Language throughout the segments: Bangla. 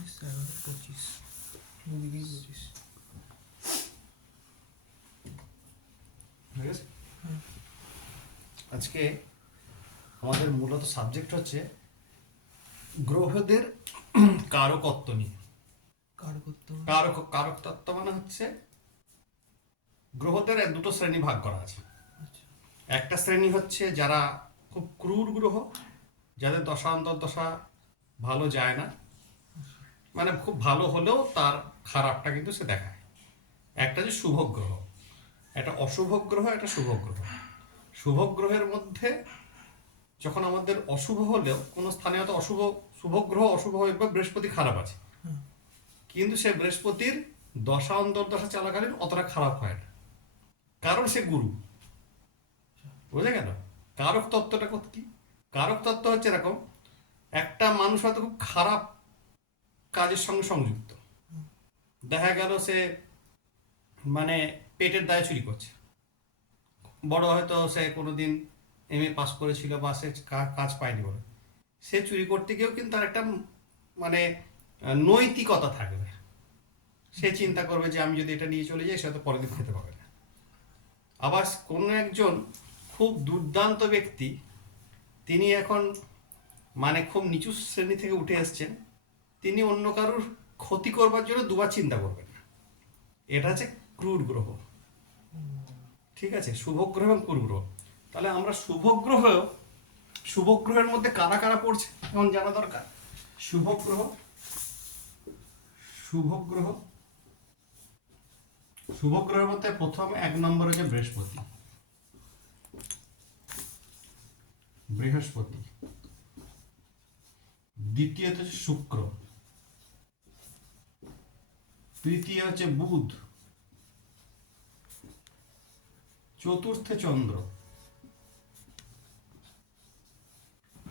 25 দুদিকেই 25। ঠিক আছে, আজকে আমাদের মূলত সাবজেক্ট হচ্ছে গ্রহদের কারকত্ব নিয়ে। কারকতত্ত্ব মানে হচ্ছে গ্রহদের দুটো শ্রেণী ভাগ করা আছে। একটা শ্রেণী হচ্ছে যারা খুব ক্রূর গ্রহ, যাদের দশা অন্তর্দশা ভালো যায় না, মানে খুব ভালো হলেও তার খারাপটা কিন্তু সে দেখায়। একটা যে শুভ গ্রহ, একটা অশুভ গ্রহ, একটা শুভ গ্রহ। শুভ গ্রহের মধ্যে যখন আমাদের অশুভ হলেও কোনো স্থানে হয়তো অশুভ, শুভ গ্রহ অশুভ হয়ে বা বৃহস্পতি খারাপ আছে, কিন্তু সে বৃহস্পতির দশা অন্তর্দশা চলাকালীন অতটা খারাপ হয় না, কারণ সে গুরু। বুঝে গেল? কারক তত্ত্বটা কি? কারক তত্ত্ব হচ্ছে এরকম, একটা মানুষ হয়তো খুব খারাপ কাজের সঙ্গে সংযুক্ত, দেখা গেল সে মানে পেটের দায়ে চুরি করছে, বড় হয়তো সে কোনোদিন এমএ পাস করেছিল বা সে কাজ পায়নি বলে সে চুরি করতে গিয়েও কিন্তু তার একটা মানে নৈতিকতা থাকবে। সে চিন্তা করবে যে আমি যদি এটা নিয়ে চলে যাই সে হয়তো পরের দিন খেতে পাবে না। আবার কোনো একজন খুব দুর্দান্ত ব্যক্তি, তিনি এখন মানে খুব নিচু শ্রেণী থেকে উঠে এসছেন, তিনি অন্য কারোর ক্ষতি করবার জন্য দুবার চিন্তা করবেন না। এটা হচ্ছে ক্রূর গ্রহ। ঠিক আছে, শুভ গ্রহ এবং ক্রূর গ্রহ। তাহলে আমরা শুভ গ্রহের মধ্যে কারা কারা পড়ছে এখন জানা দরকার। শুভ গ্রহ শুভ গ্রহের মধ্যে প্রথম 1 নম্বর হচ্ছে বৃহস্পতি, দ্বিতীয়ত হচ্ছে শুক্র, তৃতীয় হচ্ছে বুধ, চতুর্থে চন্দ্র।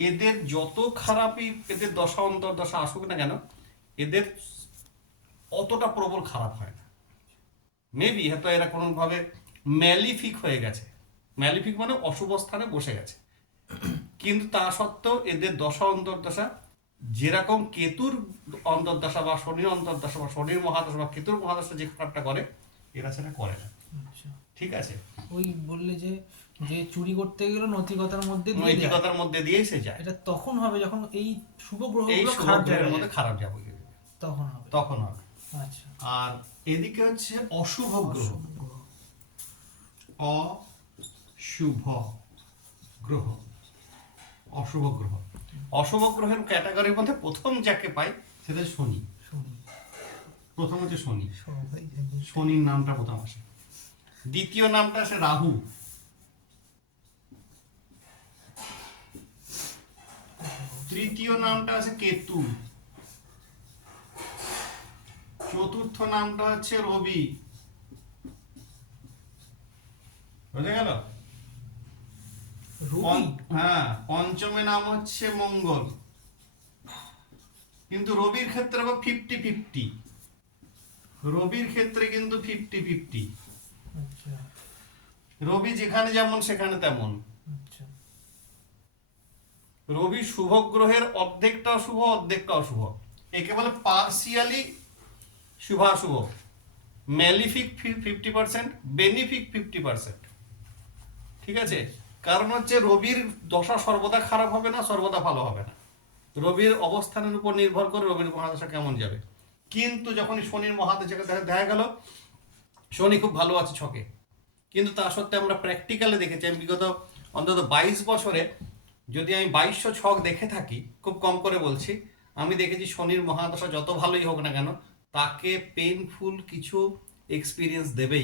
এদের যত খারাপই এদের দশা অন্তর্দশা আসুক না কেন, এদের অতটা প্রবল খারাপ হয় না। মেবি হয়তো এরা কোনোভাবে ম্যালিফিক হয়ে গেছে, ম্যালিফিক মানে অশুভ স্থানে বসে গেছে, কিন্তু তা সত্ত্বেও এদের দশা অন্তর্দশা যেরকম কেতুর অন্তর্দশা বা শনির অন্তর্দশা বা শনির মহাদশা বা কেতুর মহাদশা যে খারাপটা করে, এরা সেটা করে না। ঠিক আছে, ওই বললে যে যে চুরি করতে গেলে নৈতিকতার মধ্যে দিয়েই সে যায়। এটা তখন হবে যখন এই শুভ এই গ্রহগুলো শুভ খারাপ গ্রহের জায়গায় মধ্যে খারাপ যাবে, তখন হবে। আচ্ছা, আর এদিকে হচ্ছে অশুভ গ্রহ, অশুভ গ্রহ, অশুভ গ্রহ। অশুভ গ্রহের ক্যাটাগরির মধ্যে প্রথম যাকে পাই সেটা শনি। প্রথম হচ্ছে শনি, শনির নামটা প্রথম আসে। দ্বিতীয় নামটা আসে রাহু, তৃতীয় নামটা আছে কেতু, চতুর্থ নামটা হচ্ছে রবি। বুঝে গেল? হ্যাঁ, পঞ্চমে নাম হচ্ছে মঙ্গল, কিন্তু রবির ক্ষেত্রে আবার 50-50, রবির ক্ষেত্রে কিন্তু 50-50। রবি যেখানে যেমন সেখানে তেমন। রবি শুভ গ্রহের অর্ধেকটা শুভ, অর্ধেকটা অশুভ, একে বলে পার্সিয়ালি শুভাশুভ। ম্যালিফিক 50%, বেনিফিক 50%। ঠিক আছে, কারণ হচ্ছে রবির দশা সর্বদা খারাপ হবে না, সর্বদা ভালো হবে না। রবির অবস্থানের উপর নির্ভর করে রবির মহাদশা কেমন যাবে। কিন্তু যখনই শনির মহাদশা দেখা গেল শনি খুব ভালো আছে ছকে, কিন্তু তা সত্ত্বেও আমরা প্র্যাকটিক্যালে দেখেছি, আমি বিগত অন্তত 22 বছরে যদি আমি 2200 ছক দেখে থাকি, খুব কম করে বলছি, আমি দেখেছি শনির মহাদশা যত ভালোই হোক না কেন তাকে পেইনফুল কিছু এক্সপিরিয়েন্স দেবে।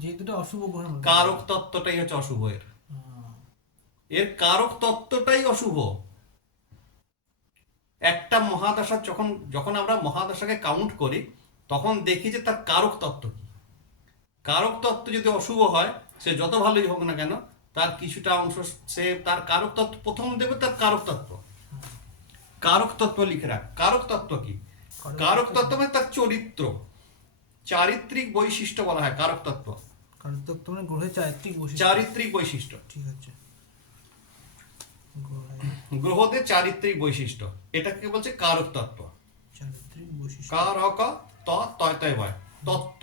যেহেতু অশুভ গ্রহ, কারক তত্ত্বটাই হচ্ছে অশুভ, এর কারক তত্ত্বটাই অশুভ। একটা মহাদশা যখন আমরা মহাদশাকে কাউন্ট করি তখন দেখি যে তার কারক তত্ত্ব কি। কারক তত্ত্ব যদি অশুভ হয়, সে যত ভালোই হোক না কেন তার কিছুটা অংশ সে তার কারক তত্ত্ব প্রথম দেবে, তার কারক তত্ত্ব লিখে রাখ। কারক তত্ত্ব কি? কারক তত্ত্ব মানে তার চরিত্র, চারিত্রিক বৈশিষ্ট্য বলা হয় কারক তত্ত্ব। কারক তত্ত্ব মানে গ্রহের চারিত্রিক বৈশিষ্ট্য। চারিত্রিক বৈশিষ্ট্য। ঠিক আছে, গ্রহদের চারিত্রিক বৈশিষ্ট্য, এটাকে বলছে কারক তত্ত্ব। চারিত্রিক বৈশিষ্ট্য। কারক তয় তয় বয় তত্ত্ব,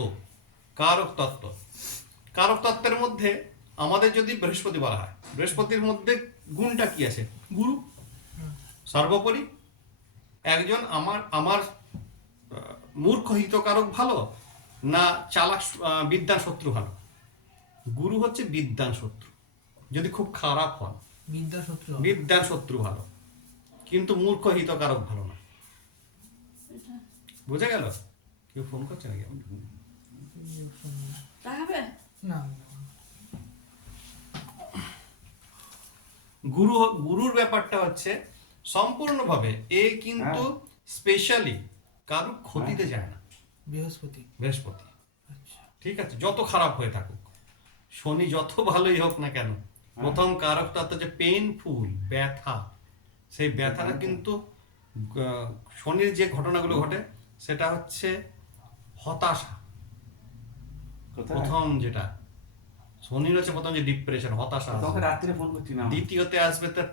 কারক তত্ত্ব। কারক তত্ত্বের মধ্যে আমাদের যদি বৃহস্পতি বলা হয়, বৃহস্পতির মধ্যে গুণটা কি আছে? গুরু। সর্বোপরি একজন আমার আমার মূর্খ হিতকারক ভালো না চালাক বিদ্যান শত্রু ভালো? গুরু হচ্ছে বিদ্যান শত্রু, যদি খুব খারাপ হন। বিদ্যা শত্রু। বিদ্যান শত্রু ভালো, কিন্তু মূর্খ হিতকারক ভালো না। বুঝা গেল? কেউ ফোন করছে নাকি? না, গুরুর ব্যাপারটা হচ্ছে সম্পূর্ণভাবে এ কিন্তু স্পেশালি কারো ক্ষতিতে যায় না। বৃহস্পতি। বৃহস্পতি, আচ্ছা। ঠিক আছে, যত খারাপ হয়ে থাকুক, শনি যত ভালোই হোক না কেন, প্রথম কারক তত্ত্ব যে পেইনফুল, ব্যথা, সেই ব্যথাটা কিন্তু শনির যে ঘটনাগুলো ঘটে সেটা হচ্ছে হতাশা। প্রথম যেটা শনির হচ্ছে প্রথম যে ডিপ্রেশন, হতাশা আসবে। রাত্রে ফোন করছি না। দ্বিতীয়তে আসবে তার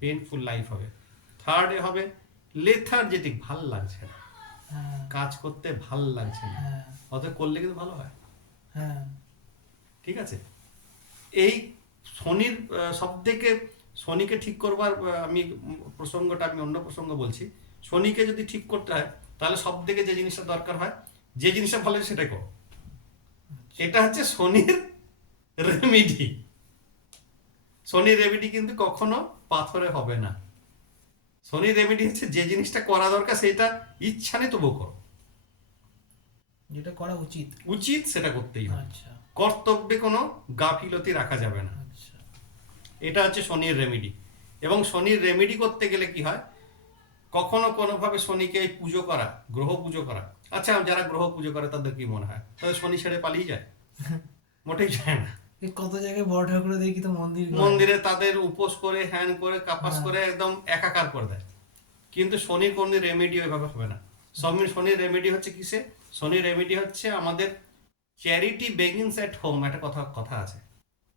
পেইনফুল লাইফ হবে। থার্ডে হবে লেথার্জেটিক, ভাল লাগছে না, হ্যাঁ, কাজ করতে ভাল লাগছে না, হ্যাঁ, অতএব করলে কিন্তু ভালো হয়। হ্যাঁ। ঠিক আছে, এই শনির সব থেকে শনিকে ঠিক করবার আমি প্রসঙ্গটা আমি অন্য প্রসঙ্গ বলছি। শনিকে যদি ঠিক করতে হয় তাহলে সব থেকে যে জিনিসটা দরকার হয়, যে জিনিসটা ভালো সেটাই করো। এটা হচ্ছে শনির রেমিডি। শনির রেমিডি কিন্তু কখনো পাথরে হবে না। শনির রেমিডি হচ্ছে যে জিনিসটা করা দরকার সেটা ইচ্ছা নেই তবু করো, যেটা করা উচিত। উচিত সেটা করতেই হবে। আচ্ছা, কর্তব্যে কোনো গাফিলতি রাখা যাবে না। আচ্ছা। এটা হচ্ছে শনির রেমেডি। এবং শনির রেমেডি করতে গেলে কি হয়, কখনো কোনোভাবে শনিকে এই পুজো করা, গ্রহ পুজো করা। আচ্ছা, যারা গ্রহ পুজো করে তাদের কি মনে হয় তাদের শনি ছেড়ে পালিয়ে যায়? মোটেই যায় না। এই কত জায়গায় বড় ঠাকুর দেখি তো মন্দির করে। মন্দিরে তাদের উপোস করে, হ্যান করে, কাপাস করে একদম একাকার করে দেয়। কিন্তু শনির কোন রেমেডি ওইভাবে হবে না। শনির রেমেডি হচ্ছে কিসে? শনির রেমেডি হচ্ছে আমাদের চ্যারিটি বেগিনস এট হোম, একটা কথা আছে।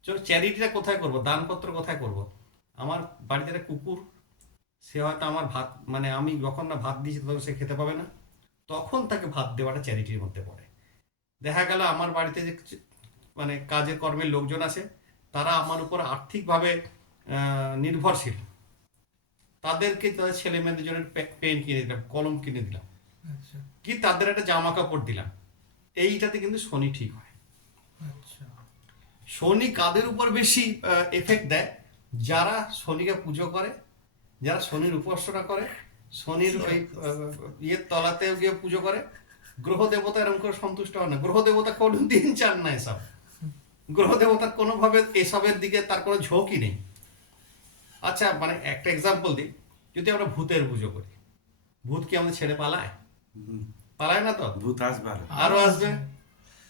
চলো, চ্যারিটিটা কোথায় করব, দানপত্র কোথায় করব? আমার বাড়িতে একটা কুকুর, সে হয়তো আমার ভাত, মানে আমি যখন না ভাত দিয়েছি তখন সে খেতে পাবে না, তখন তাকে ভাত দেওয়াটা চ্যারিটির মধ্যে পড়ে। দেখা গেল আমার বাড়িতে যে মানে কাজের কর্মের লোকজন আছে, তারা আমার উপর আর্থিকভাবে নির্ভরশীল, তাদেরকে তাদের ছেলে মেয়েদের জন্য পেন কিনে দিলাম, কলম কিনে দিলাম, আচ্ছা, কি তাদের একটা জামা কাপড় দিলাম, এইটাতে কিন্তু শনি ঠিক হয়। আচ্ছা। শনি কাদের উপর বেশি এফেক্ট দেয়? যারা শনিকে পুজো করে, যারা শনির উপাসনা করে, শনির ওই ইয়ের তলাতে গিয়ে পুজো করে। গ্রহ দেবতা এরকম করে সন্তুষ্ট হয় না। গ্রহ দেবতা কোনো দিন চান না এসব। গ্রহ দেবতা কোনোভাবে এসবের দিকে তার কোনো ঝোঁকই নেই। আচ্ছা, মানে একটা এক্সাম্পল দিই, যদি আমরা ভূতের পুজো করি, ভূত কি আমাদের ছেড়ে পালায়? পালায় না তো। ভূত আসবে আরো আসবে।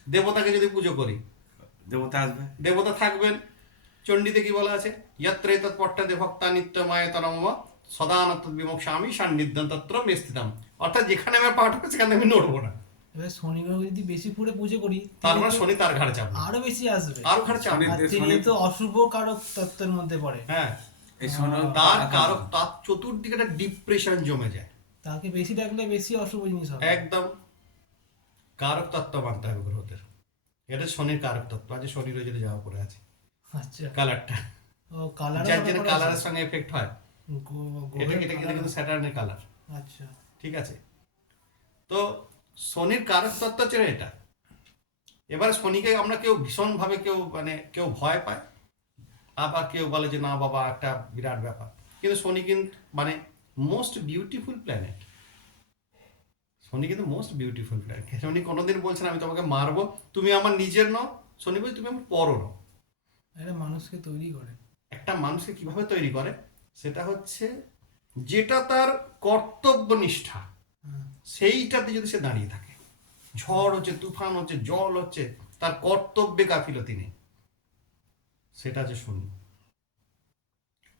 দেবতাকে যদি পুজো করি, দেবতা আসবে, দেবতা থাকবেন। চণ্ডীতে কি বলা আছে? যত্রে তৎপট্টাতে ভক্তা নিত্যমায়তনম সদানত বিমোক্ষামি সান্নিধ্যং তত্র মে স্থিতম। অর্থাৎ যেখানে আমার পা ঠুকবে সেখানে আমি নড়বো না। এবার শনি গ্রহ যদি বেশি পুরে পুজো করি তার মানে তাহলে তো শনি তার ঘাড়ে চাপবে, আরো বেশি আসবে। আরো ঘাড়ে চাপবে। আর তিনি তো অশুভ কারক তত্ত্বের মধ্যে পড়ে। হ্যাঁ, এই শোনো তার কারক, তার চতুর্দিকে একটা ডিপ্রেশন জমে যায়। তাকে বেশি ডাকলে বেশি অশুভ জিনিস হবে। একদম কারক তত্ত্ব মানতে হবে গ্রহদের। এটা শনির কারক তত্ত্ব। আজ শনির যদি যাওয়া পড়ে আছে আচ্ছা। কালারটা, ও কালার যার জন্য কালারের সঙ্গে এফেক্ট হয়। এটা কিন্তু স্যাটার্নের কালার। আচ্ছা, ঠিক আছে, তো শনির কারক তত্ত্ব হচ্ছে এটা। এবার শনিকে আমরা কেউ ভীষণভাবে কেউ ভয় পায়, আবার কেউ বলে যে না বাবা একটা বিরাট ব্যাপার। কিন্তু শনি কিন্তু মোস্ট বিউটিফুল প্ল্যানেট। শনি কিন্তু মোস্ট বিউটিফুল প্ল্যানেট। শনি কোনোদিন বলছে না আমি তোমাকে মারবো, তুমি আমার নিজের নও। শনি বলছে তুমি আমার পরও নও। এটা মানুষকে তৈরি করে। একটা মানুষকে কিভাবে তৈরি করে? সেটা হচ্ছে যেটা তার কর্তব্যনিষ্ঠা, সেইটাতে যদি সে দাঁড়িয়ে থাকে, ঝড় হচ্ছে, তুফান হচ্ছে, জল হচ্ছে, তার কর্তব্যে গাফিলতি নেই, সেটা হচ্ছে শনি।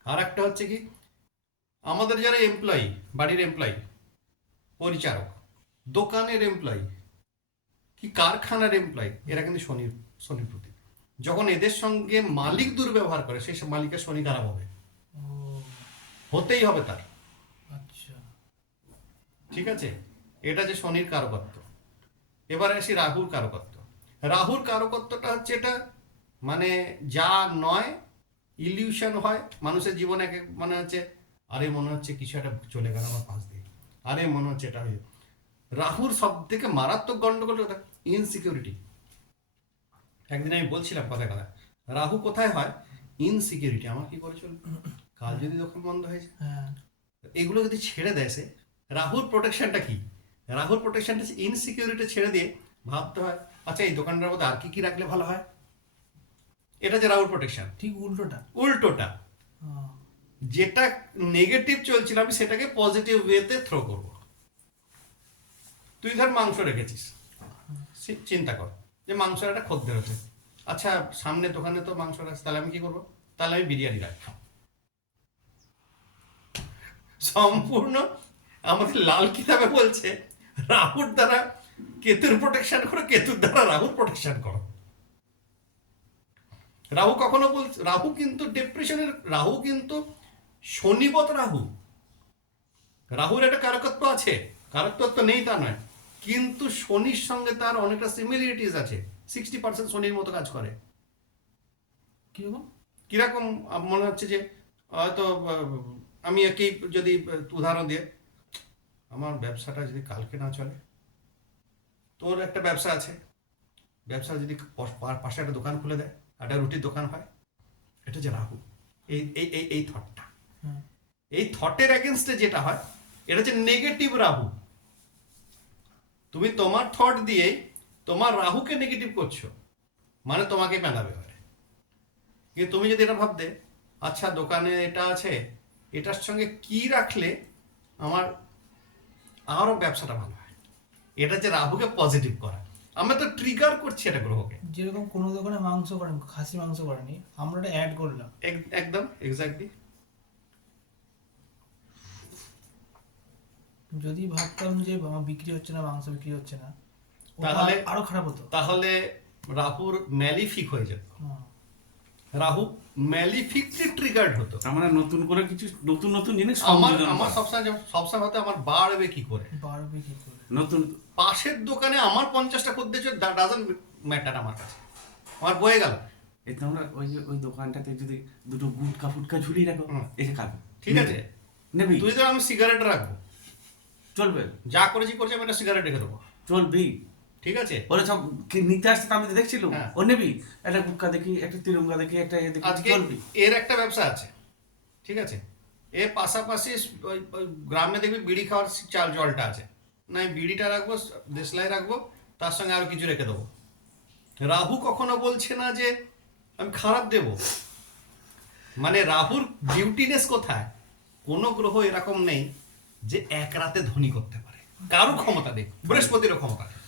আর একটা হচ্ছে কি, আমাদের যারা এমপ্লয়ি, বাড়ির এমপ্লয়ি, পরিচারক, দোকানের এমপ্লয়ি, কি কারখানার এমপ্লয়ি, এরা কিন্তু শনির প্রতীক। যখন এদের সঙ্গে মালিক দুর্ব্যবহার করে, সেই মালিকের শনি খারাপ হবে। হতেই হবে তার। আচ্ছা। ঠিক আছে, এটা যে শনির কারকত্ব। এবারে আসি রাহুর কারকত্ব। রাহুর কারকত্বটা হচ্ছে এটা মানে যা নয় ইলিউশন হয় মানুষের জীবনে, এক এক মনে হচ্ছে আরে মনে হচ্ছে কিছু একটা চলে গেল আমার পাশ দিয়ে, আরে মনে হচ্ছে এটা হয়ে। রাহুর সব থেকে মারাত্মক গন্ডগোল ইনসিকিউরিটি। একদিন আমি বলছিলাম কথা কথা, রাহু কোথায় হয়? ইনসিকিউরিটি। আমার কি করে চলবে, কাল যদি দোকান বন্ধ হয়ে যায়, হ্যাঁ। এগুলো যদি ছেড়ে দেয় সে, রাহুর প্রোটেকশনটা কি? রাহুর প্রোটেকশনটা ইনসিকিউরিটি ছেড়ে দিয়ে ভাবতে হয় আচ্ছা এই দোকানটার মধ্যে আর কি কি রাখলে ভালো হয়। এটা যে রাহুর প্রোটেকশন। ঠিক উল্টোটা। উল্টোটা, হ্যাঁ। যেটা নেগেটিভ চলছিল আমি সেটাকে পজিটিভ ওয়েতে থ্রো করব। তুই ধর মাংস রেখেছিস, চিন্তা কর যে মাংসের একটা খদ্দের হচ্ছে, আচ্ছা সামনে দোকানে তো মাংস রাখছে, তাহলে আমি কি করবো? তাহলে আমি বিরিয়ানি রাখবো। সম্পূর্ণ আমাদের লাল কিতাবে বলছে রাহুর দ্বারা কেতুর প্রোটেকশন করো, কেতুর দ্বারা রাহুর প্রোটেকশন করো। রাহু কখনো বলছে, রাহু কিন্তু ডিপ্রেশনের, রাহু কিন্তু শনিবত রাহু। রাহুর একটা কারকত্ব আছে, কারকত্ব নেই তা নয়, কিন্তু শনির সঙ্গে তার অনেকটা সিমিলারিটিস আছে। 60% শনির মতো কাজ করে। কিরকম? কিরকম মনে হচ্ছে যে হয়তো আমি একই যদি উদাহরণ দিয়ে, আমার ব্যবসাটা যদি কালকে না চলে, তোর একটা ব্যবসা আছে, ব্যবসা যদি পাশে একটা দোকান খুলে দেয়, একটা রুটির দোকান হয়, এটা যে রাহু, এই এই এই এই থটটা, হ্যাঁ। এই থটের এগেনস্টে যেটা হয় এটা হচ্ছে নেগেটিভ রাহু। তুমি তোমার থট দিয়ে তোমার রাহুকে নেগেটিভ করছো, মানে তোমাকে মেলাবে পারে। কিন্তু তুমি যদি এটা ভাবতে আচ্ছা দোকানে এটা আছে, এটার সঙ্গে কি রাখলে আমার আরও ব্যবসাটা ভালো হয়, এটা যে রাহুকে পজিটিভ করা, আমরা তো ট্রিগার করছি এটা গ্রহকে। যেরকম কোনো দোকানে মাংস করেন, খাসি মাংস করেনি, আমরা এটা অ্যাড করলাম। একদম এক্স্যাক্টলি। যদি ভাবতাম যে আমার বিক্রি হচ্ছে না, মাংস বিক্রি হচ্ছে না, ওটা তাহলে আরো খারাপ হতো। তাহলে রাহুর ম্যালিফিক হয়ে যেত, হ্যাঁ। রাহু ম্যালিফিকলি ট্রিগার্ড হতো। তার মানে নতুন করে কিছু নতুন নতুন জিনিস আমার সংযোজন আমার করা। সবসময় হতে আমার বাড়বে কি করে। বাড়বে কি করে? নতুন পাশের দোকানে আমার 50টা খদ্দের ডাজন্ট ম্যাটার আমার কাছে, আমার বয়ে গেল। এতে আমরা ওই যে ওই দোকানটাতে যদি দুটো গুটকা ফুটকা ঝুলিয়ে রাখো, হুম। এসে খাবে। ঠিক আছে, নেবি, তুই তো আমি সিগারেট রাখবো, চলবে, যা করেছি আমি একটা সিগারেট রেখে দেবো, চলবি। ঠিক আছে। ওরা সব নিতে আসতে তো আমি তো দেখছিলাম, হ্যাঁ। ও নেবি, একটা গুটকা দেখি, একটা তিরঙ্গা দেখি, একটা এ দেখি, আজকে চলবি। এর একটা ব্যবসা আছে, ঠিক আছে, এর পাশাপাশি ওই গ্রামে দেখবি বিড়ি খাওয়ার জলটা আছে, না আমি বিড়িটা রাখবো, দেশলাই রাখবো, তার সঙ্গে আরো কিছু রেখে দেবো। রাহু কখনো বলছে না যে আমি খারাপ দেব, মানে রাহুর বিউটিনেস কোথায়? কোনো গ্রহ এরকম নেই যে এক রাতে ধনী করতে পারে, কারো ক্ষমতা নেই, বৃহস্পতিরও ক্ষমতা নেই,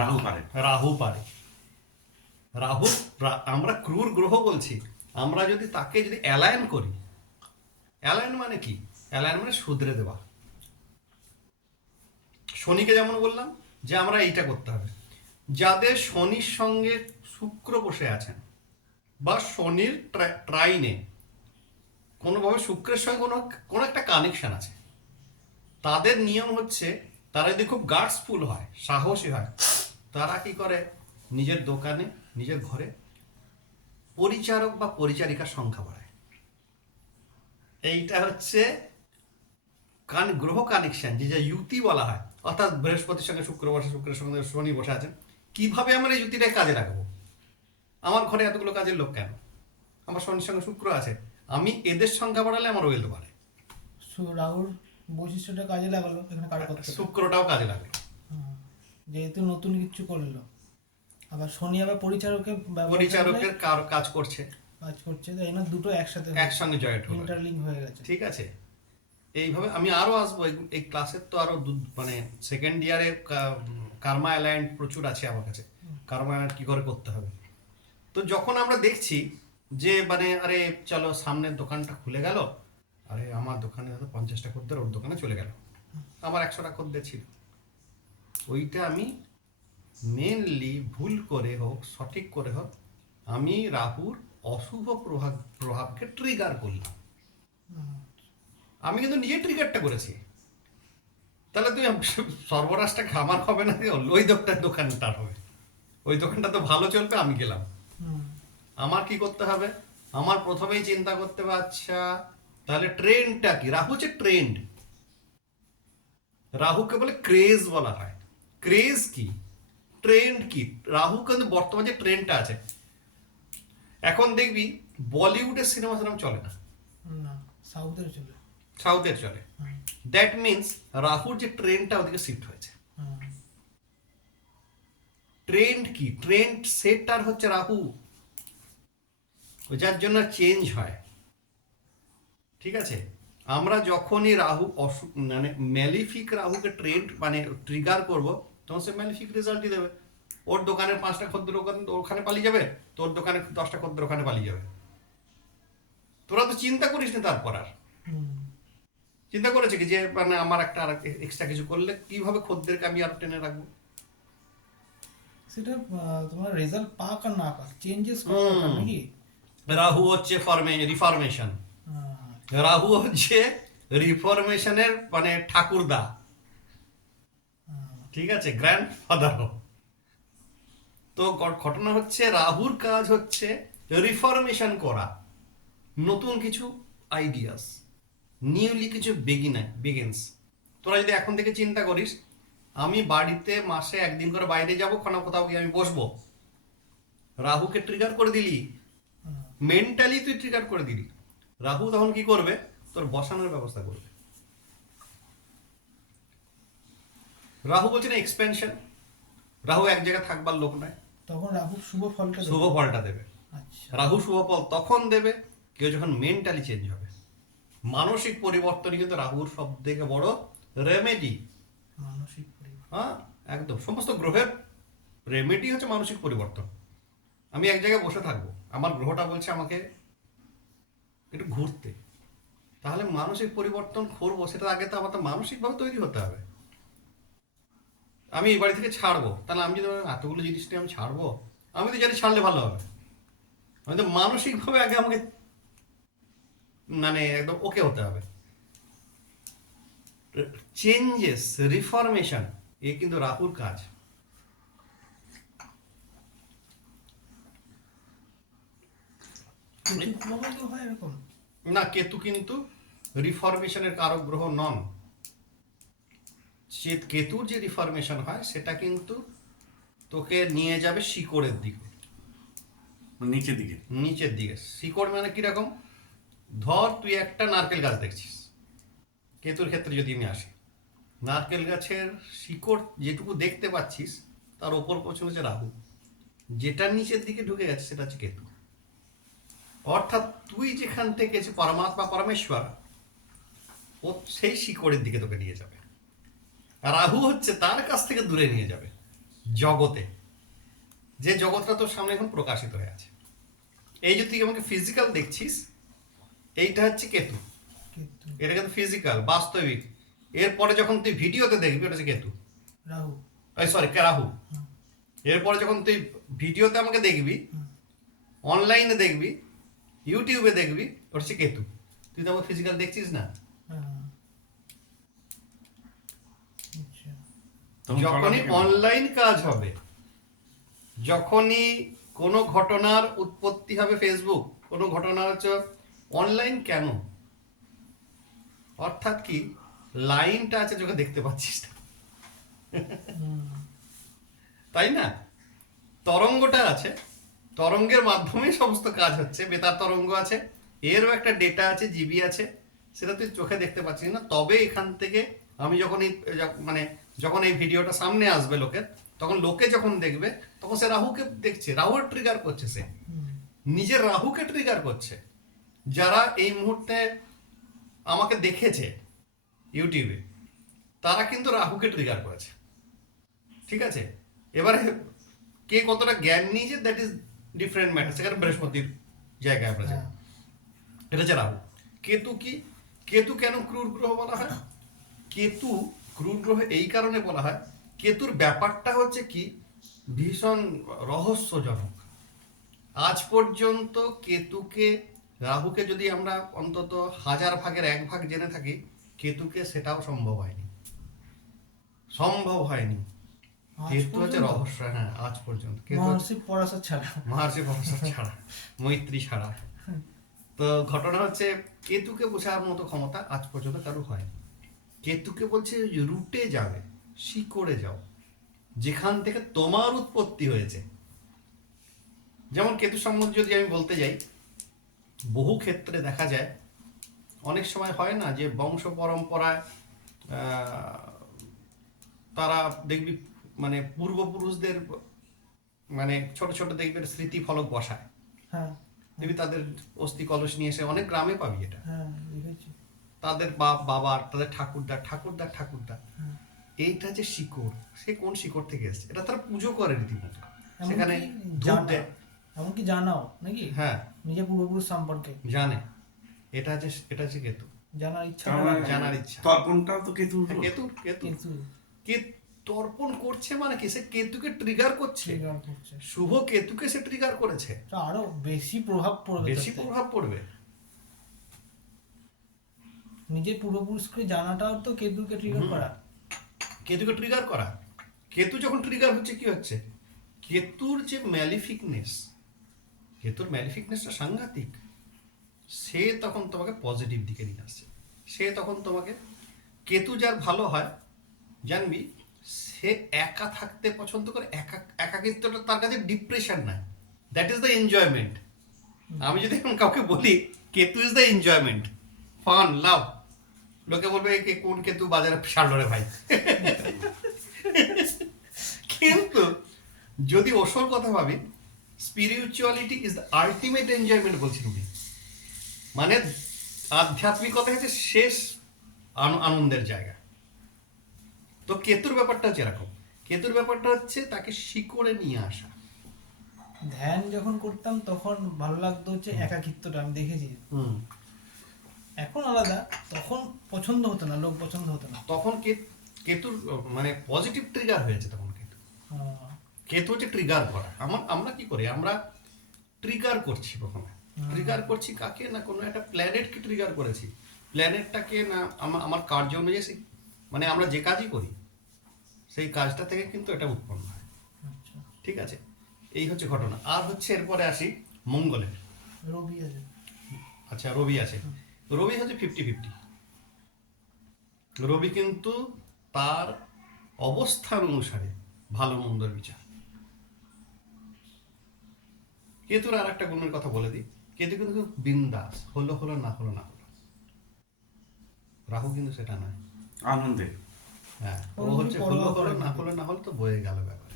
রাহু পারে। রাহু পারে। রাহু আমরা ক্রূর গ্রহ বলছি, আমরা যদি তাকে যদি অ্যালাইন করি, অ্যালাইন মানে কি? অ্যালাইন মানে শুধরে দেওয়া। শনিকে যেমন বললাম যে আমরা এইটা করতে হবে, যাদের শনির সঙ্গে শুক্র বসে আছেন বা শনির ট্রাইনে কোনোভাবে শুক্রের সঙ্গে কোনো কোনো একটা কানেকশন আছে, তাদের নিয়ম হচ্ছে তারা যদি খুব গার্ডসফুল হয়, সাহসী হয়, তারা কি করে নিজের দোকানে নিজের ঘরে পরিচারক বা পরিচারিকার সংখ্যা বাড়ায়। এইটা হচ্ছে গ্রহ কানেকশন, যে ইউতি বলা হয়, অর্থাৎ বৃহস্পতির সঙ্গে শুক্র বসে, শুক্রের সঙ্গে শনি বসে আছেন, কিভাবে আমরা এই ইউতিটাকে কাজে রাখবো? আমার ঘরে এতগুলো কাজের লোক কেন? আমার শনির সঙ্গে শুক্র আছে, আমি এদের সংখ্যা বাড়ালে আমার ওয়েলথ বাড়ে। রাহুর বৈশিষ্ট্যটা কাজে লাগালো এখানে কারকত্ব। শুক্রটাও কাজে লাগলো, যেহেতু নতুন কিছু করলো। আবার শনি আবার পরিচারকের পরিচারকের কাজ করছে, কাজ করছে, তাই না? দুটো একসাথে একসঙ্গে জয়েন্ট হলো, ইন্টারলিঙ্ক হয়ে গেছে। ঠিক আছে। এইভাবে আমি আরো আসবো, এই ক্লাসের তো আরো মানে সেকেন্ড ইয়ারে কার্মা অ্যালায়েন্ট প্রচুর আছে আমার কাছে, কার্মা অ্যালায়েন্ট কি করে করতে হবে। তো যখন আমরা দেখছি যে মানে আরে চলো সামনের দোকানটা খুলে গেল, আরে আমার দোকানে হয়তো 50টা খদ্দের ওর দোকানে চলে গেল, আমার 100টা খদ্দের ছিল, ওইটা আমি মেনলি ভুল করে হোক সঠিক করে হোক আমি রাহুর অশুভ প্রভাবকে ট্রিগার করলাম। আমি কিন্তু নিজে ট্রিগারটা করেছি। তাহলে তুই সর্বনাশটা খামার হবে না, ওই দোকানটা হবে, ওই দোকানটা তো ভালো চলবে, আমি গেলাম। আমার কি করতে হবে? আমার প্রথমেই চিন্তা করতে হবে, আচ্ছা তাহলে ট্রেন্ডটা কি? রাহু হচ্ছে ট্রেন্ড, রাহুকে বলে ক্রেজ বলা হয়। ক্রেজ কি, ট্রেন্ড কি? রাহু কিন্তু বর্তমানে যে ট্রেন্ডটা আছে, এখন দেখবি বলিউডের সিনেমা সেরকম চলে না, না, সাউথের চলে। সাউথের চলে। দ্যাট মিনস রাহুর যে ট্রেন্ডটা ওদিকে শিফট হয়েছে। ট্রেন্ড কি? ট্রেন্ড সেটার হচ্ছে রাহু, যার জন্য চেঞ্জ হয়। ঠিক আছে, আমরা যখনই রাহু মানে ম্যালিফিক রাহুকে ট্রেন্ড মানে ট্রিগার করব, তখন সে ম্যালিফিক রেজাল্টই দেবে। ওর দোকানের 5টা খদ্দের ওখানে পালিয়ে যাবে, তোর দোকানে 10টা খদ্দের ওখানে পালিয়ে যাবে। তোরা তো চিন্তা করিস না তারপর আর। চিন্তা করেছে কি যে মানে আমার একটা আর এক্সট্রা কিছু করলে কিভাবে খদ্দেরকে আমি আর টেনে রাখবো? সেটা তোমার রেজাল্ট পাক আর না পাক, চেঞ্জেস করা দরকার নাকি? রাহু হচ্ছে রিফরমেশন, রাহু হচ্ছে রিফরমেশনের মানে ঠাকুরদা। ঠিক আছে, গ্র্যান্ড ফাদার। তো ঘটনা হচ্ছে রাহুর কাজ হচ্ছে রিফরমেশন করা, নতুন কিছু আইডিয়াস, নিউলি কিছু বিগিনস। তোরা যদি এখন থেকে চিন্তা করিস আমি বাড়িতে মাসে একদিন করে বাইরে যাবো, কোথাও গিয়ে আমি বসবো, রাহুকে ট্রিগার করে দিলি, মেন্টালি তুই ট্রিগার করে দিলি। রাহু তখন কি করবে? তোর বসানোর ব্যবস্থা করবে। রাহু বলছে না এক্সপেনশন, রাহু এক জায়গায় থাকবার লোক নয়, তখন রাহু শুভ ফলটা দেবে। শুভ ফলটা দেবে। আচ্ছা, রাহু শুভ ফল তখন দেবে কেউ যখন মেন্টালি চেঞ্জ হবে। মানসিক পরিবর্তনই কিন্তু রাহুর সব থেকে বড় রেমেডি। মানসিক পরিবর্তন। হ্যাঁ, একদম সমস্ত গ্রহের রেমেডি হচ্ছে মানসিক পরিবর্তন। আমি এক জায়গায় বসে থাকবো, আমার গ্রহটা বলছে আমাকে একটু ঘুরতে, তাহলে মানসিক পরিবর্তন করবো, সেটা আগে তো আমার তো মানসিকভাবে তৈরি হতে হবে। আমি এই বাড়ি থেকে ছাড়বো, তাহলে আমি যদি এতগুলো জিনিস নিয়ে আমি ছাড়বো, আমি তো জানি ছাড়লে ভালো হবে, আমি তো মানসিকভাবে আগে আমাকে মানে একদম ওকে হতে হবে। চেঞ্জেস, রিফরমেশন, এ কিন্তু রাহুর কাজ। কেতু প্রভাবিত হয় এরকম? না, কেতু কিন্তু রিফরমেশনের কারক গ্রহ নন। কেতুর যে রিফরমেশন হয় সেটা কিন্তু তোকে নিয়ে যাবে শিকড়ের দিকে, নিচের দিকে। নিচের দিকে। শিকড় মানে কিরকম? ধর তুই একটা নারকেল গাছ দেখছিস, কেতুর ক্ষেত্রে যদি আমি আসি, নারকেল গাছের শিকড় যেটুকু দেখতে পাচ্ছিস তার ওপর পৌঁছে হচ্ছে রাহু, যেটা নিচের দিকে ঢুকে গেছে সেটা হচ্ছে কেতু। অর্থাৎ তুই যেখান থেকে যে পরমাত্মা পরমেশ্বর, ও সেই শিকড়ের দিকে তোকে নিয়ে যাবে। আর রাহু হচ্ছে তার কাছ থেকে দূরে নিয়ে যাবে জগতে, যে জগৎটা তোর সামনে এখন প্রকাশিত হয়ে আছে। এই যে তুই আমাকে ফিজিক্যাল দেখছিস, এইটা হচ্ছে কেতু, কেতু। এটা কিন্তু ফিজিক্যাল বাস্তবিক। এরপরে যখন তুই ভিডিওতে দেখবি ওটা হচ্ছে কেতু, রাহু। সরি রাহু। এরপরে যখন তুই ভিডিওতে আমাকে দেখবি, অনলাইনে দেখবি, ইউটিউবে দেখবি, ওটা হচ্ছে কেতু। তুই তো আমাকে ফিজিক্যাল দেখছিস না। আচ্ছা। যখনই অনলাইন কাজ হবে, যখনই কোনো ঘটনার উৎপত্তি হবে, ফেসবুক কোনো ঘটনা হচ্ছে অনলাইন কেন, অর্থাৎ কি লাইনটা আছে চোখে দেখতে পাচ্ছিস না, তাই না? তরঙ্গটা আছে, তরঙ্গের মাধ্যমে সমস্ত কাজ হচ্ছে। বেতার তরঙ্গ আছে, এরও একটা ডেটা আছে, জিবি আছে, সেটা তুই চোখে দেখতে পাচ্ছিস না। তবে এখান থেকে আমি যখন মানে যখন এই ভিডিওটা সামনে আসবে লোকের, তখন লোকে যখন দেখবে তখন সে রাহুকে দেখছে, রাহুর ট্রিগার করছে, সে নিজের রাহুকে ট্রিগার করছে। যারা এই মুহূর্তে আমাকে দেখেছে ইউটিউবে, তারা কিন্তু রাহুকে ট্রিগার করেছে। ঠিক আছে, এবারে কে কতটা জ্ঞান নিয়েছে দ্যাট ইজ ডিফারেন্ট ম্যাটার, সেখানে বৃহস্পতির জায়গায় আমরা যাই। এটা হচ্ছে রাহু। কেতু কি? কেতু কেন ক্রূর গ্রহ বলা হয়? কেতু ক্রূর গ্রহ এই কারণে বলা হয়, কেতুর ব্যাপারটা হচ্ছে কি ভীষণ রহস্যজনক। আজ পর্যন্ত কেতুকে রাহুকে যদি আমরা অন্তত 1000 ভাগের 1 ভাগ জেনে থাকি, কেতুকে সেটাও সম্ভব হয়নি। আজ কেতু হচ্ছে পর্যন্ত? রহস্য, হ্যাঁ আজ পর্যন্ত কেতু মহর্ষি পরাশর ছাড়া। মহর্ষি পরাশর ছাড়া, মৈত্রী ছাড়া। তো ঘটনা হচ্ছে কেতুকে বোঝার মতো ক্ষমতা আজ পর্যন্ত কারো হয়নি। কেতুকে বলছে রুটে যাবে, শিকড়ে যাও, যেখান থেকে তোমার উৎপত্তি হয়েছে। যেমন কেতু সম্বন্ধে যদি আমি বলতে যাই, বহু ক্ষেত্রে দেখা যায়, অনেক সময় হয় না যে বংশ পরম্পরায় তারা দেখবি মানে পূর্বপুরুষদের মানে ছোট ছোট দেখবেন স্মৃতি ফলক বসায়, হ্যাঁ দেখবি তাদের অস্থি কলস নিয়ে এসে, অনেক গ্রামে পাবি এটা, হ্যাঁ দেখেছি। তাদের বাবার, তাদের ঠাকুরদা হ্যাঁ। এইটা যে শিকড়, সে কোন শিকড় থেকে এসেছে এটা তারা পুজো করে রীতিমতো, এমনকি সেখানে ধূপ জানা, দেয়। এমনকি জানাও নাকি হ্যাঁ নিজের পূর্বপুরুষ সম্পর্কে জানে, এটা হচ্ছে কেতু, জানার ইচ্ছা তার মানে জানার ইচ্ছা। তর্পণটাও তো কেতু হ্যাঁ, কেতু কেতু কিন্তু কে তর্পণ করছে মানে কি, সে কেতুকে ট্রিগার করছে, ট্রিগার করছে, শুভ কেতুকে সে ট্রিগার করেছে, এটা আরো বেশি প্রভাব পড়বে বেশি তাতে। প্রভাব পড়বে। নিজের পূর্বপুরুষকে জানাটাও তো কেতুকে ট্রিগার করা। কেতুকে ট্রিগার করা, কেতু যখন ট্রিগার হচ্ছে কি হচ্ছে, কেতুর যে ম্যালিফিকনেসটা সাংঘাতিক, সে তখন তোমাকে পজিটিভ দিকে নিয়ে আসছে। সে তখন তোমাকে, কেতু যার ভালো হয় জানবি, সে একা থাকতে পছন্দ করে, একাকিত্বটা তার কাছে ডিপ্রেশন নাই, দ্যাট ইজ দ্য এনজয়মেন্ট। আমি যদি এখন কাউকে বলি কেতু is the enjoyment, fun, love, লোকে বলবে কে কোন কেতু বাজারে ছাড়লো রে ভাই। কিন্তু যদি ওসর কথা ভাবি, spirituality is the ultimate enjoyment বলছেন উনি, মানে আধ্যাত্মিকতা হচ্ছে শেষ আনন্দের জায়গা। তো কেতুর ব্যাপারটা হচ্ছে এরকম, কেতুর ব্যাপারটা হচ্ছে তাকে শিকড়ে নিয়ে আসা। ধ্যান যখন করতাম তখন ভালো লাগতো হচ্ছে একাকিত্বটা, আমি দেখেছি। এখন আলাদা, তখন পছন্দ হতো না, লোক পছন্দ হতো না। তখন কেতুর মানে পজিটিভ ট্রিগার হয়েছে তখন কেতু। কেতু হচ্ছে ট্রিগার করা। আমরা কি করি, আমরা ট্রিগার করছি, প্রথমে ট্রিগার করছি কাকে না, কোনো একটা প্ল্যানেটকে ট্রিগার করেছি, প্ল্যানেটটাকে না আমার কার্য অনুযায়ী, মানে আমরা যে কাজই করি সেই কাজটা থেকে কিন্তু এটা উৎপন্ন হয়। আচ্ছা, ঠিক আছে, এই হচ্ছে ঘটনা। আর হচ্ছে এরপরে আসি মঙ্গলের। রবি আছে। আচ্ছা, রবি আছে। রবি হচ্ছে 50-50। রবি কিন্তু তার অবস্থান অনুসারে ভালো মন্দর বিচার। কেতুর আর একটা গুণের কথা বলে দিই, কেতু কিন্তু খুব বিন্দাস, হলো হলো, না হলো না হলো। রাহু কিন্তু সেটা নয়, আনন্দে। হ্যাঁ, ও হচ্ছে হলো হলো, না হলো না হলো তো বয়ে গেল ব্যাপার।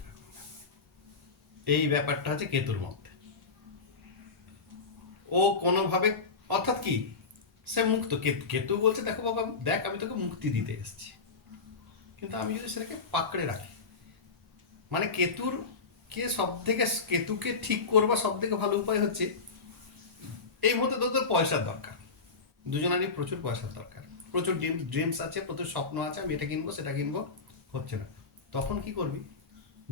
এই ব্যাপারটা হচ্ছে কেতুর মধ্যে। ও কোনোভাবে, অর্থাৎ কি, সে মুক্ত। কেতু বলছে দেখো বাবা, দেখ আমি তোকে মুক্তি দিতে এসেছি, কিন্তু আমি যদি সেটাকে পাকড়ে রাখি, মানে কেতুকে ঠিক করবার সব থেকে ভালো উপায় হচ্ছে, এই মুহূর্তে তোদের পয়সার দরকার, দুজনেরই প্রচুর পয়সার দরকার, প্রচুর ড্রিমস আছে, প্রচুর স্বপ্ন আছে, আমি এটা কিনবো সেটা কিনবো, হচ্ছে না। তখন কি করবি,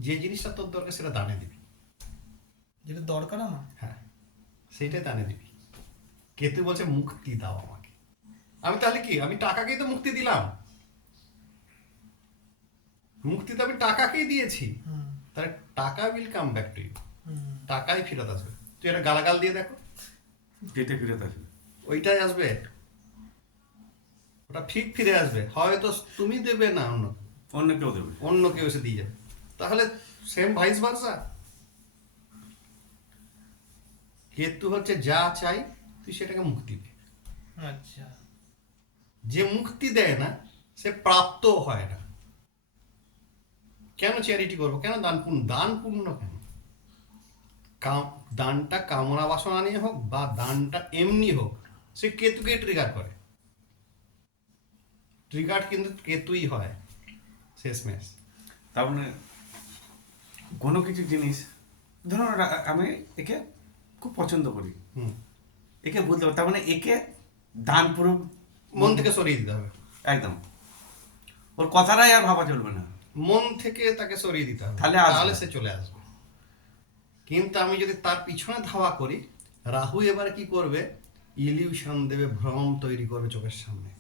যে জিনিসটা তোর দরকার সেটা দানে দিবি। যেটা দরকার আমার, হ্যাঁ, সেইটাই দানে দিবি। কেতু বলছে মুক্তি দাও আমাকে। আমি তাহলে কি, আমি টাকাকেই তো মুক্তি দিলাম, মুক্তি তো আমি টাকাকেই দিয়েছি, তাহলে টাকা will come back to you, টাকাই ফেরত আসবে। তুই একটা গালাগাল দিয়ে দেখো, যেতে ফিরে আসবে, ওইটাই আসবে, ওটা ঠিক ফিরে আসবে। হয়তো তুমি দেবে না, অন্য কেউ দেবে। অন্য কেউ এসে দিয়ে যাবে। তাহলে সেম ভাইস ভার্সা। কেতু হচ্ছে যা চাই তুই সেটাকে মুক্তি দে। আচ্ছা, যে মুক্তি দেয় না সে প্রাপ্ত হয় না। কেন চ্যারিটি করবো, কেন দান পুণ্য কেন? দানটা কামনা বাসনা নিয়ে হোক বা দানটা এমনি হোক, সে কেতুকে ট্রিগার করে। ট্রিগার কিন্তু কেতুই হয় শেষমেশ। তার মানে কোনো কিছু জিনিস, ধরুন আমি একে খুব পছন্দ করি, একে বলতে পারি, তার মানে একে দান পুরো মন থেকে সরিয়ে দিতে হবে, একদম ওর কথাটাই আর ভাবা চলবে না, মন থেকে তাকে সরিয়ে দিতে হবে, তাহলে সে চলে আসবে। কিন্তু আমি যদি তার পিছনে ধাওয়া করি, রাহু এবারে কি করবে, ইলিউশন দেবে, ভ্রম তৈরি করবে চোখের সামনে।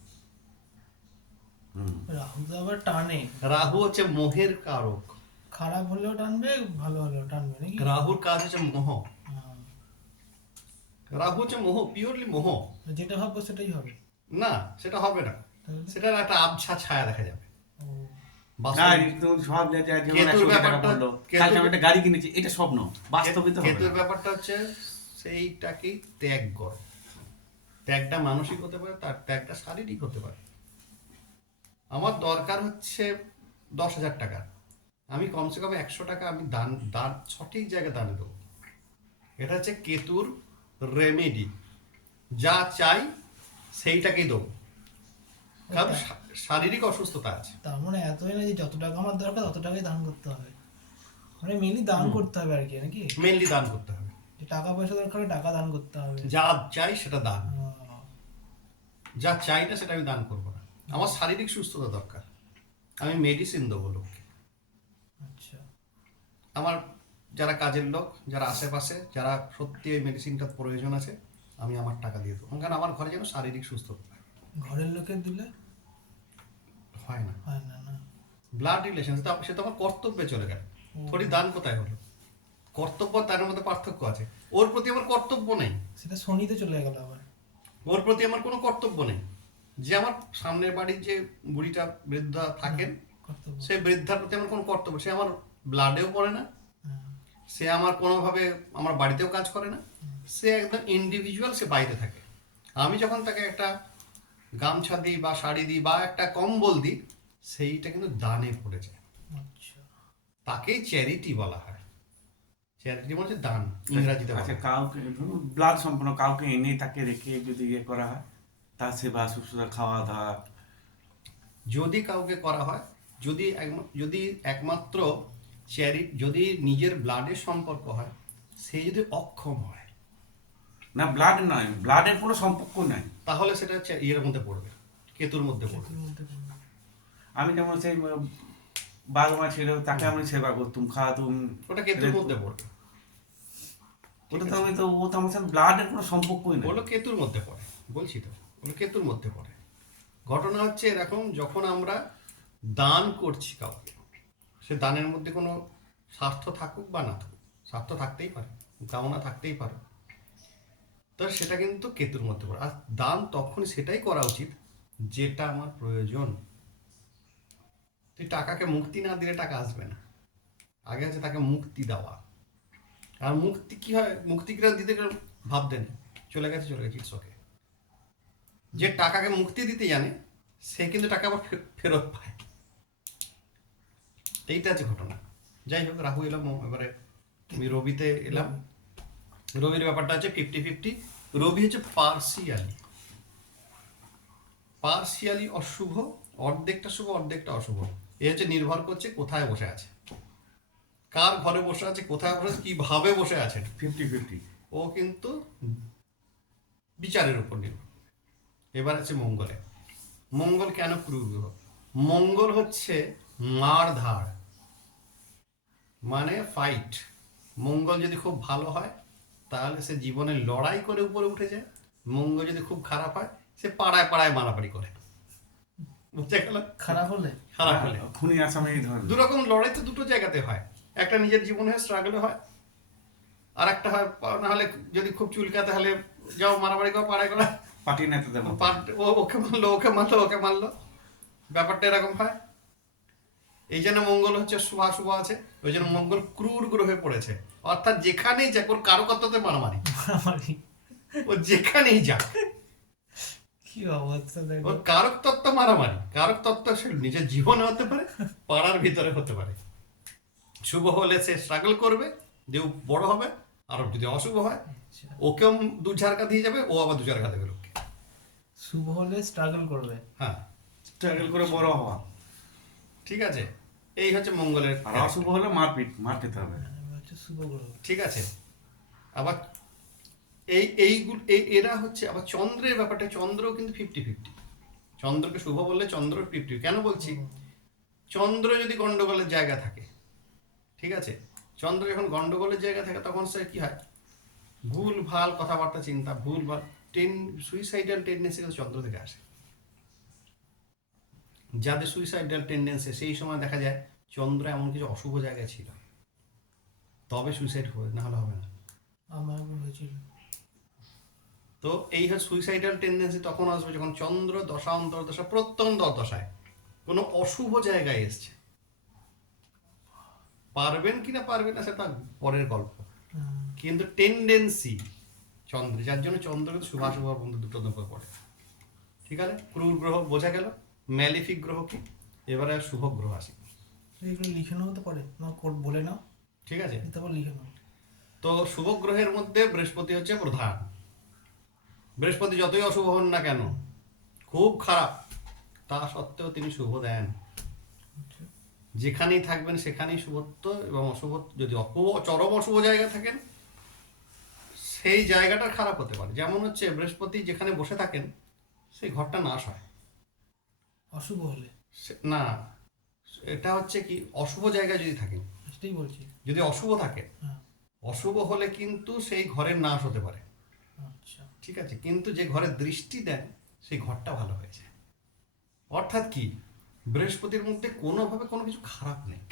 রাহু তো আবার টানে, রাহু হচ্ছে মোহের কারক। খারাপ হলেও টানবে, ভালো হলেও টানবে নাকি? রাহুর কাজ হচ্ছে মোহ। হ্যাঁ। রাহু হচ্ছে মোহ, পিওরলি মোহ। যেটা ভাববো সেটাই হবে। না, সেটা হবে না, তাহলে? সেটার একটা আবছা ছায়া দেখা যাবে। ও, আর বাস্তবে একদম সব জায়গায় যেমন কেতুর 100 টাকা ব্যাপারটা- বললো, কেতুর- কালকে আমি একটা গাড়ি কিনেছি, এটা স্বপ্ন, বাস্তবে তো হবে কেতুর না। ব্যাপারটা হচ্ছে সেইটাকেই ত্যাগ করো। ত্যাগটা মানসিক হতে পারে, তার ত্যাগটা শারীরিক হতে পারে। আমার দরকার হচ্ছে 10,000 টাকা, আমি কমসে কম 100 টাকা আমি দান দান সঠিক জায়গায় দানে দেবো। এটা হচ্ছে কেতুর রেমেডি। যা চাই সেইটাকেই দেবো, কারণ শারীরিক অসুস্থতা আছে। তার মানে এতই না যে যত টাকা আমার দরকার তত টাকাই দান করতে হবে, মানে মেনলি দান করতে হবে আর কি, নাকি? মেনলি দান করতে হবে, যে টাকা পয়সা দরকার হলে টাকা দান করতে হবে। যা চাই সেটা দান, আহ, যা চাই না সেটা আমি দান করবো না। আমার শারীরিক সুস্থতা দরকার, আমি মেডিসিন দেবো লোককে। আচ্ছা। আমার যারা কাজের লোক, যারা আশেপাশে, যারা সত্যি এই মেডিসিনটার প্রয়োজন আছে, আমি আমার টাকা দিয়ে দেবো, কারণ আমার ঘরে যেন শারীরিক সুস্থতা থাকে। ঘরের লোকের দিলে হয় না, হয় না, না? ব্লাড রিলেশন, সে তো আমার কর্তব্যে চলে গেল। থোড়ি দান কোথায় হলো? কর্তব্য তার মধ্যে পার্থক্য আছে। ওর প্রতি আমার কর্তব্য নেই, সেটা শনিতে চলে গেল আবার। ওর প্রতি আমার কোনো কর্তব্য নেই। যে আমার সামনের বাড়ির যে বুড়িটা বৃদ্ধা থাকেন, কর্তব্য। সেই বৃদ্ধার প্রতি আমার কোনো কর্তব্য, সে আমার ব্লাডেও পড়ে না, হ্যাঁ। সে আমার কোনোভাবে আমার বাড়িতেও কাজ করে না, সে একদম ইন্ডিভিজুয়াল, সে বাইরে থাকে। আমি যখন তাকে একটা গামছা দিই বা শাড়ি দিই বা একটা কম্বল দিই, সেইটা কিন্তু দানে পড়ে যায়। আচ্ছা। তাকেই চ্যারিটি বলা হয়। চ্যারিটি মানে দান, ইংরাজিতে বলা আচ্ছা, হয়। কাউকে ব্লাড সম্পন্ন কাউকে এনে তাকে রেখে যদি ইয়ে করা হয়, তার সেবা শুশ্রূষা, খাওয়া দাওয়া, যদি কাউকে করা হয়, যদি একমাত্র যদি নিজের ব্লাডের সম্পর্ক হয়, সে যদি অক্ষম হয়, না ব্লাড নয়, ব্লাডের কোনো সম্পর্ক নাই, তাহলে সেটা হচ্ছে ইয়ের মধ্যে পড়বে, কেতুর মধ্যে পড়বে। কেতুর মধ্যে পড়বে। আমি যেমন সেই বাবা মা ছিল, তাকে আমি সেবা করতুম, খাওয়াতুম, ওটা কেতুর মধ্যে পড়বে। ওটা তো ও তো আমার সাথে ব্লাডের কোনো সম্পর্কই নাই। ওগুলো কেতুর মধ্যে পড়ে, বলছি তো, ওগুলো কেতুর মধ্যে পড়ে। ঘটনা হচ্ছে এরকম, যখন আমরা দান করছি কাউকে, সে দানের মধ্যে কোনো স্বার্থ থাকুক বা না থাকুক, স্বার্থ থাকতেই পারে, কামনা থাকতেই পারে, তো সেটা কিন্তু কেতুর মধ্যে পড়ে। আর দান তখনই সেটাই করা উচিত যেটা আমার প্রয়োজন। তুই টাকাকে মুক্তি না দিলে টাকা আসবে না, আগে আছে তাকে মুক্তি দেওয়া। আর মুক্তি কি হয়, মুক্তি কিনা দিতে গেলে ভাবতেন চলে গেছে ইটস ওকে। যে টাকাকে মুক্তি দিতে জানে, সে কিন্তু টাকা আবার ফেরত পায়। এইটা আছে ঘটনা। যাই হোক, রাহু এলাম, এবারে আমি রবিতে এলাম। রবির ব্যাপারটা হচ্ছে 50-50। রবি হচ্ছে পার্সিয়ালি অশুভ, অর্ধেকটা শুভ অর্ধেকটা অশুভ। এ হচ্ছে নির্ভর করছে কোথায় বসে আছে, কার ঘরে বসে আছে, কোথায় বসে আছে, কিভাবে বসে আছেন। 50-50। ও কিন্তু বিচারের উপর নির্ভর। এবার আছে মঙ্গলে। মঙ্গল কেন ক্রুর গ্রহ? মঙ্গল হচ্ছে মারধাড়, মানে ফাইট। মঙ্গল যদি খুব ভালো হয় তাহলে সে জীবনে লড়াই করে উপরে উঠে যায়। মঙ্গল যদি খুব খারাপ হয়, সে পাড়ায় পাড়ায় মারামারি করে। বুঝতে গেল? খারাপ হলে খারাপ হলে খুনি আসামি এই ধরনের। দুরকম লড়াই তো দুটো জায়গাতে হয়, একটা নিজের জীবনে স্ট্রাগলে হয়, আর একটা হয় না হলে যদি খুব চুলকাতে হলে যাও মারামারি করো, পাড়ায় করা, পার্টি নেতাদের মতো। ওকে মারলো, ওকে মারলো, ব্যাপারটা এরকম হয়। এই জন্য মঙ্গল হচ্ছে শুভ আছে, ওই জন্য মঙ্গল ক্রুর গ্রহে পড়েছে। অর্থাৎ যেখানেই যাক ওর কারকত্বতে মারামারি, মারামারি। ও যেখানেই যাক কি অবস্থা দেখো। ওর কারক তত্ত্ব মারামারি। কারক তত্ত্ব সে নিজের জীবনে হতে পারে, পাড়ার ভিতরে হতে পারে। শুভ হলে সে স্ট্রাগল করবে, দেও বড় হবে। আর যদি অশুভ হয়, আচ্ছা। ওকেও দু ঝাড়কা দিয়ে যাবে, ও আবার দু ঝাড়কা দেবে লোককে। শুভ হলে স্ট্রাগল করবে, হ্যাঁ, স্ট্রাগল করে বড় হওয়া। ঠিক আছে, এই হচ্ছে মঙ্গলের। আর অশুভ হলে মার খেতে হবে। হচ্ছে শুভ গ্রহ। ঠিক আছে, আবার এরা হচ্ছে আবার চন্দ্রের ব্যাপারটা। চন্দ্রও কিন্তু 50-50। চন্দ্রকে শুভ বললে চন্দ্র 50। কেন বলছি? চন্দ্র যদি গন্ডগোলের জায়গা থাকে, ঠিক আছে, চন্দ্র যখন গন্ডগোলের জায়গা থাকে তখন সে কি হয়, ভুল ভাল কথাবার্তা চিন্তা, ভুল ভাল সুইসাইডাল টেন্ডেন্সি কিন্তু চন্দ্র থেকে আসে। যাদের সুইসাইডাল টেন্ডেন্সি সেই সময় দেখা যায় চন্দ্র এমন কিছু অশুভ জায়গায় ছিল, তবে সুইসাইড হবে, না হলে হবে না। আমার একবার হয়েছিল। তো এই হচ্ছে সুইসাইডাল টেন্ডেন্সি তখন আসবে যখন চন্দ্র দশা অন্তর্দশা প্রত্যন্ত দশায় কোনো অশুভ জায়গায় এসছে। পারবেন কিনা পারবেন না সেটা পরের গল্প, কিন্তু টেন্ডেন্সি চন্দ্র, যার জন্য চন্দ্র কিন্তু শুভাশুভ বন্ধু দুটো নৌকা পড়ে। ঠিক আছে, ক্রূর গ্রহ বোঝা গেল। ম্যালিফিক গ্রহ কি, এবারে শুভ গ্রহ আসি। এগুলো লিখে নেওয়া তো পারে, আমার কোড বলে নাও, ঠিক আছে, তারপর লিখে নাও। তো শুভ গ্রহের মধ্যে বৃহস্পতি হচ্ছে প্রধান। বৃহস্পতি যতই অশুভ হন না কেন, খুব খারাপ, তা সত্ত্বেও তিনি শুভ দেন। যেখানেই থাকবেন সেখানেই শুভত্ব এবং অশুভ, যদি চরম অশুভ জায়গা থাকেন সেই জায়গাটা খারাপ হতে পারে। যেমন হচ্ছে বৃহস্পতি যেখানে বসে থাকেন সেই ঘরটা নাশ হয়। অশুভ হলে না, এটা হচ্ছে কি, অশুভ জায়গায় যদি থাকেন, সেটাই বলছি। যদি অশুভ থাকে, হ্যাঁ, অশুভ হলে কিন্তু সেই ঘরের নাশ হতে পারে। আচ্ছা। ঠিক আছে, কিন্তু যে ঘরে দৃষ্টি দেন সেই ঘরটা ভালো হয়ে যায়। অর্থাৎ কি, বৃহস্পতির মধ্যে কোনোভাবে কোনো কিছু খারাপ নেই,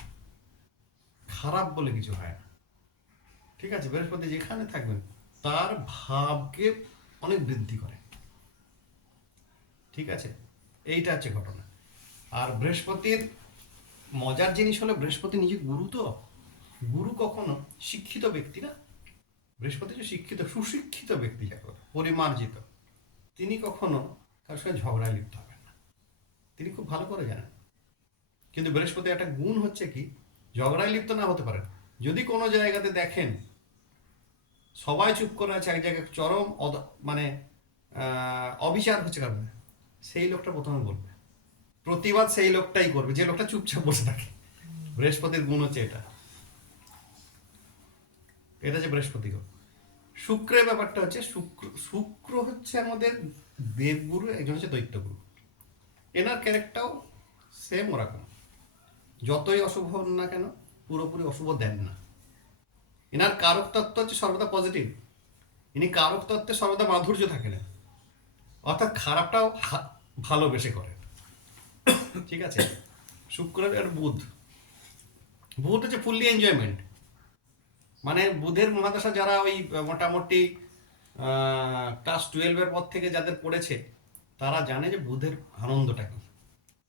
খারাপ বলে কিছু হয় না। ঠিক আছে, বৃহস্পতি যেখানে থাকবেন তার ভাবকে অনেক বৃদ্ধি করে। ঠিক আছে, এইটা হচ্ছে ঘটনা। আর বৃহস্পতির মজার জিনিস হলো, বৃহস্পতি নিজে গুরু, তো গুরু কখনো শিক্ষিত ব্যক্তি না। বৃহস্পতি যে শিক্ষিত, সুশিক্ষিত ব্যক্তি, যাকে বলে পরিমার্জিত, তিনি কখনো কারোর সঙ্গে ঝগড়ায় লিপ্ত হবেন না, তিনি খুব ভালো করে জানেন। কিন্তু বৃহস্পতি একটা গুণ হচ্ছে কি, ঝগড়ায় লিপ্ত না হতে পারেন। যদি কোনো জায়গাতে দেখেন সবাই চুপ করে আছে, এক জায়গায় চরম মানে অবিচার হচ্ছে কারণে, সেই লোকটা প্রথমে বলবে, প্রতিবাদ সেই লোকটাই করবে যে লোকটা চুপচাপ বসে থাকে। বৃহস্পতির গুণ হচ্ছে এটা, এটা যে বৃহস্পতি গ্রহ। শুক্রের ব্যাপারটা হচ্ছে, শুক্র হচ্ছে আমাদের দেবগুরু, একজন হচ্ছে দৈত্যগুরু। এনার ক্যারেক্টারও সেম ওরকম, যতই অশুভ হন না কেন পুরোপুরি অশুভ দেন না। এনার কারক তত্ত্ব হচ্ছে সর্বদা পজিটিভ, ইনি কারক তত্ত্বে সর্বদা মাধুর্য থাকে না, অর্থাৎ খারাপটাও ভালোবেসে করেন। ঠিক আছে, শুক্রের আর বুধ, বুধ হচ্ছে ফুললি এনজয়মেন্ট। মানে বুধের মহাদশা যারা ওই মোটামুটি ক্লাস 12-এর পর থেকে যাদের পড়েছে তারা জানে যে বুধের আনন্দটা কি।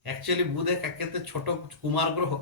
অ্যাকচুয়ালি বুধ এক ক্ষেত্রে ছোট কুমার গ্রহ,